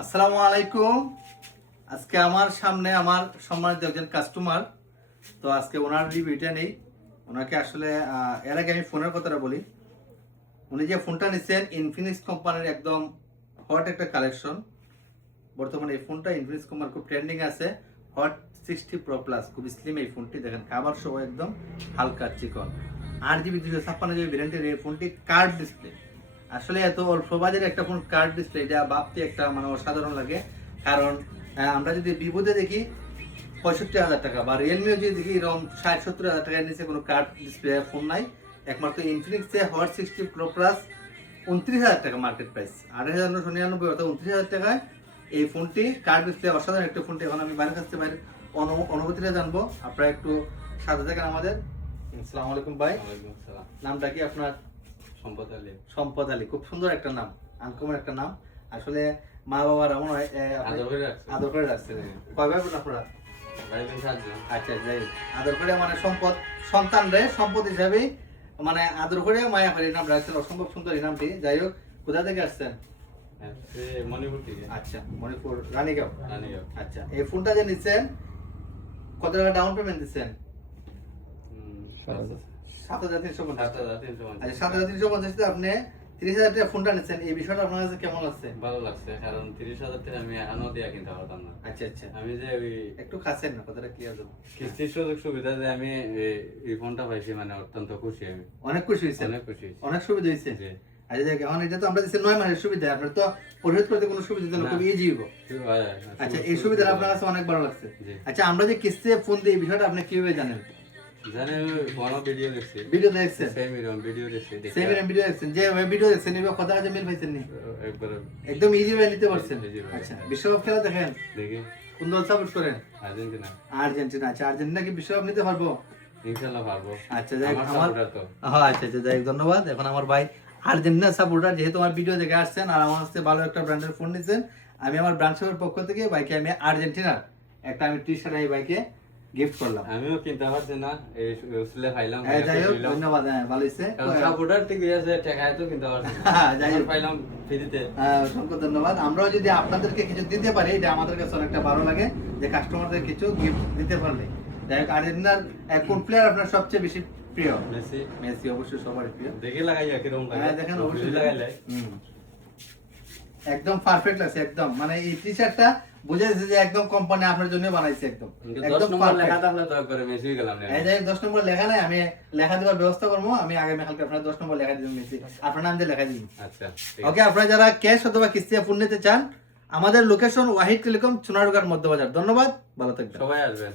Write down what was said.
আসসালামু আলাইকুম। আজকে আমার সামনে আমার সম্মানিত একজন কাস্টমার, তো আজকে ওনার রিভিউটা নেই। ওনাকে আসলে এর আগে আমি ফোনের কথাটা বলি। উনি যে ফোনটা নিচ্ছেন ইনফিনিক্স কোম্পানির একদম হট একটা কালেকশন। বর্তমানে এই ফোনটা ইনফিনিক্স কোম্পানির খুব ট্রেন্ডিং আছে। হট 60 প্রো প্লাস, খুব স্লিম এই ফোনটি, দেখেন খাবার সহ একদম হালকা চিকন। 8GB 256GB ভ্যারিয়েন্টের এই ফোনটি কার্ভ ডিসপ্লে। আসলে এত অল্প বাজারে একটা ফোন কার্ভ ডিসপ্লে, এটা ভাবতে একটা মানে অসাধারণ লাগে। কারণ আমরা যদি ভিভোতে দেখি 65,000 টাকা, বা রিয়েলমিও যদি দেখি এরকম 60-70,000 টাকার নিচে কোনো কার্ভ ডিসপ্লে ফোন নাই। একমাত্র ইনফিনিক্সে হট 60 প্রো প্লাস 29,000 টাকা মার্কেট প্রাইস, 28,999 অর্থাৎ 29,000 টাকায় এই ফোনটি কার্ভ ডিসপ্লে। অসাধারণ একটা ফোনটি। এখন আমি বাইরের কাছ থেকে বাইরের অনুভূতিটা জানবো। আপনারা একটু সাথে থাকেন আমাদের। আসসালামু আলাইকুম ভাই। ওয়ালাইকুম আসসালাম। নামটা কি আপনার? সম্পদ আলী। সম্পদ আলী, খুব সুন্দর একটা নাম, আনকমন একটা নাম। আসলে মা বাবারা মনে হয় আদর করে রাখছে। কয় ভাই বোন আপনারা? আচ্ছা, যাই হোক, আদর করে মানে সম্পদ সন্তান রে সম্পদ হিসাবে মানে আদর করে মায়া করে নাম রাখছেন। অসম্ভব সুন্দর এই নামটি। যাই হোক, কোথা থেকে আসছেন? মণিপুর থেকে। আচ্ছা, মণিপুর, রানীগাঁও। রানীগাঁও। আচ্ছা, এই ফোনটা যে নিচ্ছেন কত টাকা ডাউন পেমেন্ট দিচ্ছেন? 7,350 টাকা। আচ্ছা, 7,350 আপনি 30,000 টাকা ফোনটা নিচ্ছেন, এই বিষয়টা আপনার কাছে কেমন লাগছে? ভালো লাগছে, কারণ 30,000 টাকা আমি এখনো দিয়া কিনতে পারতাম না। আচ্ছা আচ্ছা, আমি যে ওই একটু কাছেন না, কথাটা ক্লিয়ার হবে। কিস্তির সুযোগ সুবিধা যে আমি এই ফোনটা পাইছি, মানে অত্যন্ত খুশি আমি। অনেক খুশি হয়েছে, অনেক খুশি হয়েছি। অনেক সুবিধা হয়েছে। জি। আচ্ছা, যাক, এখন এটা তো আমরা দিচ্ছি 9 মাসের সুবিধা, আপনার তো পরিশোধ করতে কোনো সুবিধা দিল না, খুব ইজি হবে। আচ্ছা, এই সুবিধাটা আপনার কাছে অনেক ভালো লাগছে। জি। আচ্ছা, আমরা যে কিস্তিতে ফোন দিই, এই বিষয়টা আপনি কিভাবে জানেন? জানেন, ফোন ভিডিও দেখছি। ভিডিও দেখছেন? সেম এরকম ভিডিও দেখছি। সেম এরকম ভিডিও দেখছেন? যে ভিডিও দেখছেন এবার কথা আছে মিল পাইছেন নি? একবার একদম ইজি ভাবে নিতে পারছেন। Easy ভাবে। আচ্ছা, বিশ্বকাপ খেলা দেখেন? দেখি কোন দল সাপোর্ট করেন? আর্জেন্টিনা। আর্জেন্টিনা। আচ্ছা, আর্জেন্টিনা কি বিশ্বকাপ নিতে পারবো? ইনশাআল্লাহ পারবো। আচ্ছা, যাই হোক, আমার আমার সাপোর্টার তো। হ্যাঁ, আচ্ছা আচ্ছা, যাই হোক, ধন্যবাদ। এখন আমার ভাই আর্জেন্টিনা সাপোর্টার, যেহেতু আমার ভিডিও দেখে আসছেন আর আমার কাছে ভালো একটা ব্র্যান্ডের ফোন নিচ্ছেন, আমি আমার ব্র্যান্ড শপের পক্ষ থেকে বাইকে আমি আর্জেন্টিনার একটা আমি টি শার্ট এই বাইকে গিফট করলাম। আমিও কিনতে পারছি না, এই উসলে পাইলাম। হ্যাঁ, যাই হোক, ধন্যবাদ। হ্যাঁ, ভালো হয়েছে। সাপোর্টার ঠিক আছে, টাকায় তো কিনতে পারছি না। যাই হোক, পাইলাম ফ্রিতে। অসংখ্য ধন্যবাদ। আমরাও যদি আপনাদেরকে কিছু দিতে পারি, এটা আমাদের কাছে অনেকটা ভালো লাগে, যে কাস্টমারদের কিছু গিফট দিতে পারলে। যাই হোক, আর্জেন্টিনার কোন প্লেয়ার আপনার সবচেয়ে বেশি প্রিয়? মেসি। মেসি অবশ্যই সবার প্রিয়। দেখে লাগাই কিরকম লাগে। হ্যাঁ, দেখেন, অবশ্যই লাগাইলে একদম পারফেক্ট লাগছে, একদম মানে এই টি শার্টটা বোঝা যাচ্ছে যে একদম কোম্পানি আপনার জন্য বানাইছে, একদম 10 একদম নম্বর লেখা পারফেক্ট। থাকলে তো একবারে মেসি হয়ে গেলাম না। এই যে 10 নম্বর লেখা নাই, আমি লেখা দেওয়ার ব্যবস্থা করবো। আমি আগামী কালকে আপনার 10 নম্বর লেখা দিবেন মেসি, আপনার নাম দিয়ে লেখা দিবেন। আচ্ছা, ওকে, আপনারা যারা ক্যাশ অথবা কিস্তিতে ফোন নিতে চান, আমাদের লোকেশন ওয়াহিদ টেলিকম, সোনারগাঁর মধ্যবাজার। ধন্যবাদ, ভালো থাকবেন। সবাই আসবেন।